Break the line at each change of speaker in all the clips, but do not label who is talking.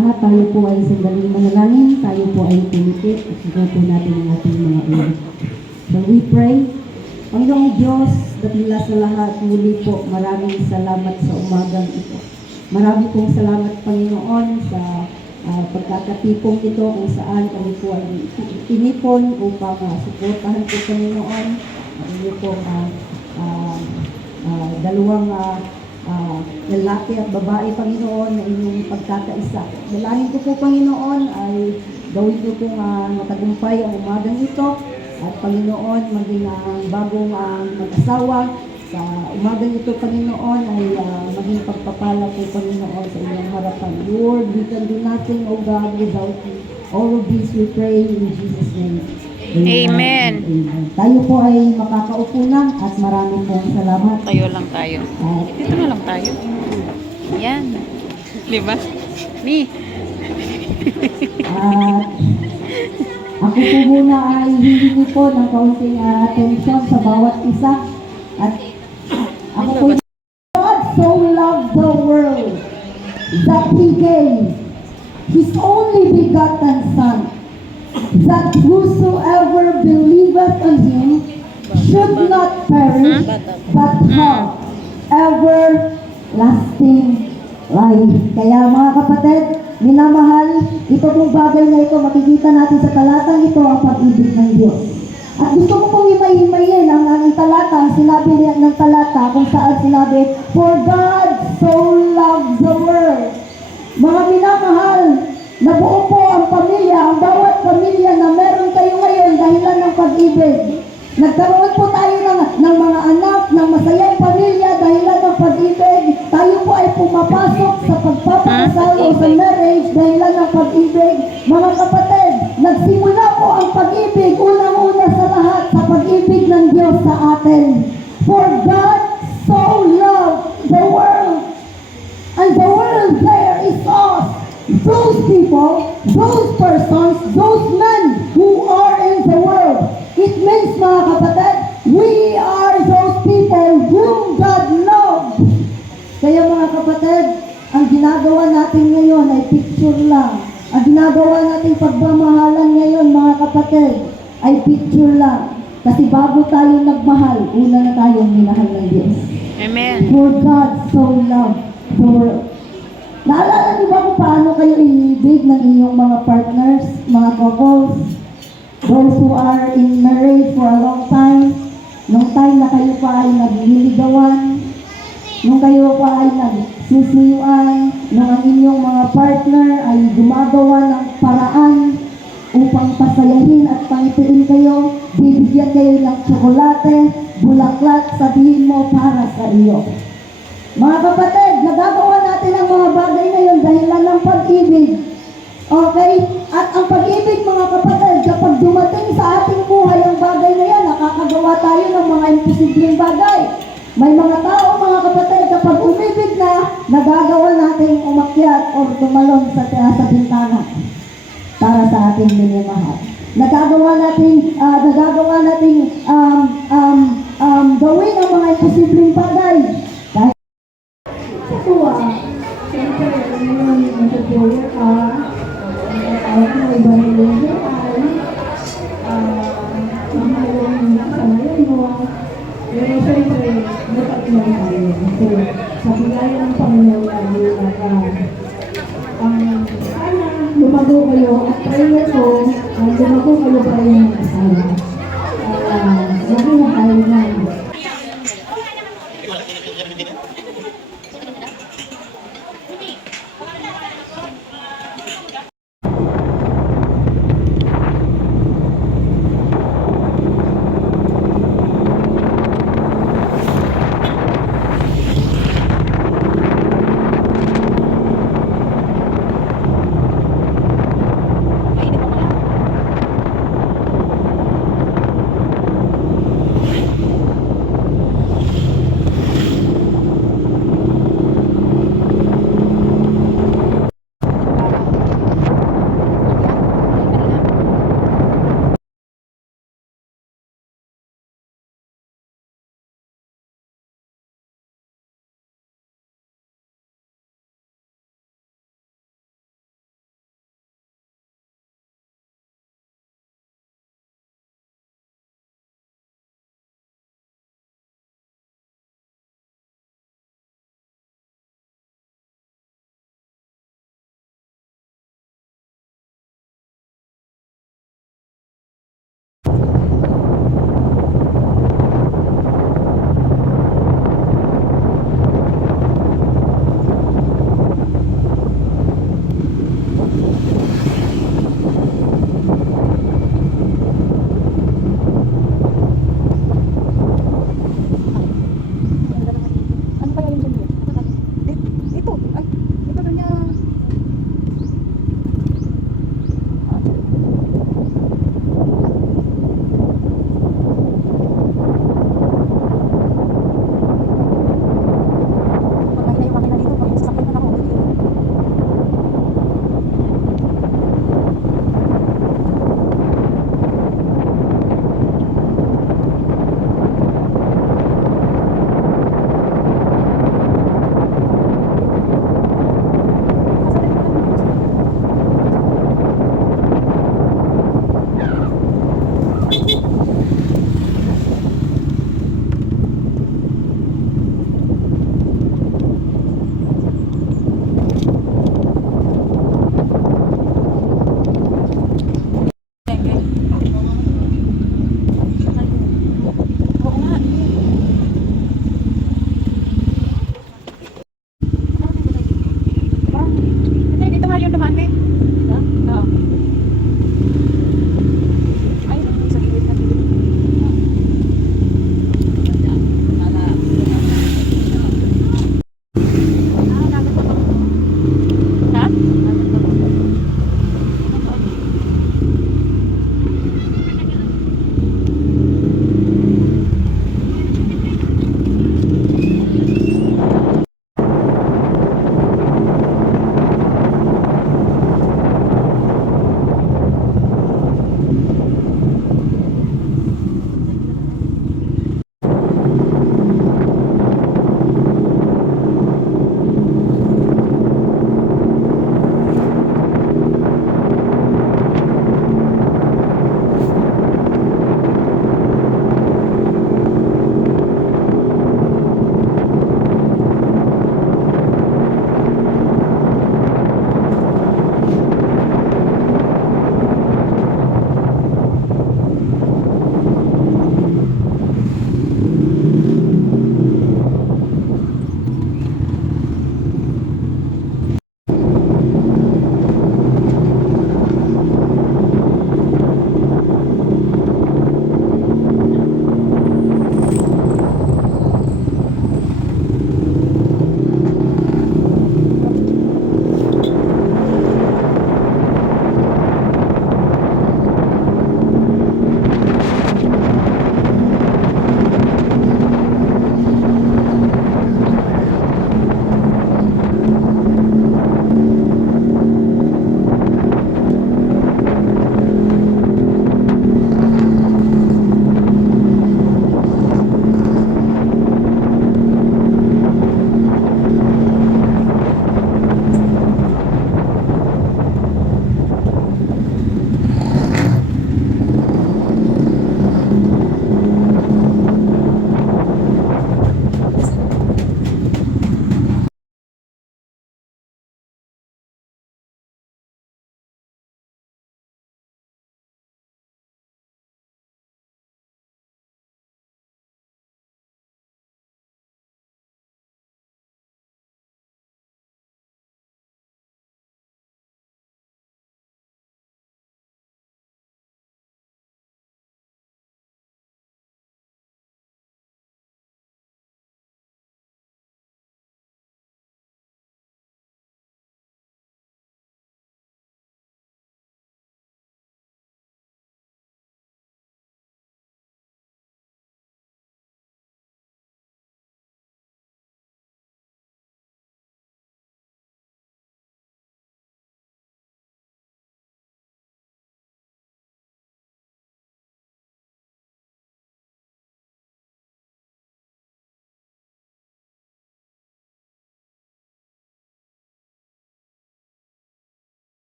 lahat, tayo po ay sandaling manalangin, tayo po ay tumikit at sigaw po natin ang ating mga ulo. So we pray. Panginoong Diyos, dakila sa lahat, muli po maraming salamat sa umagang ito. Marami pong salamat Panginoon sa ah, pagkakatipong ito kung saan kami po ay tinipon upang uh, suportahan po Panginoon ang inyo pong ah, ah, ah, dalawang ah, ah, lalaki at babae, Panginoon, na inyong pagkakaisa. Dalangin ko po, Panginoon, ay gawin ko pong ah, matagumpay ang umagang ito. At Panginoon, maging ang bagong ah, mag-asawa sa umagang ito, Panginoon, ay ah, maging pagpapala po, Panginoon, sa inyong harapan. Lord, we can do nothing, O God, without you. All of this we pray in Jesus' name.
Amen.
Amen. Tayo po ay makakaupo na at maraming pong salamat.
Tayo lang tayo.
At
Dito na lang tayo. Yan. Di ba? Mi.
At ako po muna ay hihingi po ng kaunting uh, attention sa bawat isa. At ako po God so loved the world that He gave His only begotten Son, that whosoever believeth on Him should not perish, but have everlasting life. Kaya mga kapatid, minamahal, ito pong bagay na ito, makikita natin sa talatang ito ang pag-ibig ng Diyos. At gusto ko pong himay-himayin ang ang talata, sinabi niya ng talata kung saan sinabi, For God so loved the world. Mga minamahal, nabuo po ang pamilya, ang bawat pamilya na meron kayo ngayon dahilan ng pag-ibig. Nagkaroon po tayo ng, ng mga anak, ng masayang pamilya dahilan ng pag-ibig. Tayo po ay pumapasok sa pagpapakasal o sa marriage dahilan ng pag-ibig. Mga kapatid, nagsimula po ang pag-ibig unang-una sa lahat sa pag-ibig ng Diyos sa atin. For God so loved the world and the world there is us. Those people, those persons, picture lang. Kasi bago tayo nagmahal, una na tayong minahal ng Diyos.
Amen.
For God so loved the world. Naalala niyo ba kung paano kayo inibig ng inyong mga partners, mga couples? Those who are in marriage for a long time, nung time na kayo pa ay nagliligawan, nung kayo pa ay nagsisiyuan, nung ang inyong mga partner ay gumagawa ng paraan upang pasayahin at pangitiin kayo, bibigyan kayo ng tsokolate, bulaklak, sabihin mo para sa iyo. Mga kapatid, nagagawa natin ang mga bagay na yun dahilan ng pag-ibig. Okay? At ang pag-ibig, mga kapatid, kapag dumating sa ating buhay ang bagay na yan, nakakagawa tayo ng mga imposibleng bagay. May mga tao, mga kapatid, kapag umibig na, nagagawa natin umakyat o tumalon sa, sa bintana para sa ating minimahal. Nagagawa natin, ah, nagagawa natin um, um, um, gawin ang mga imposibleng bagay. Dahil ako ah, siyempre, yung nasa-joyer ka, tawag mo iba ng level ay, ah, mo. Pero siyempre, mo tayo. So, sa bigay ng Panginoon uh, ang lumago kayo at prayer ko, uh, lumago kayo pa rin ng asawa.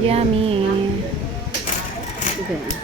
Yummy. Diba?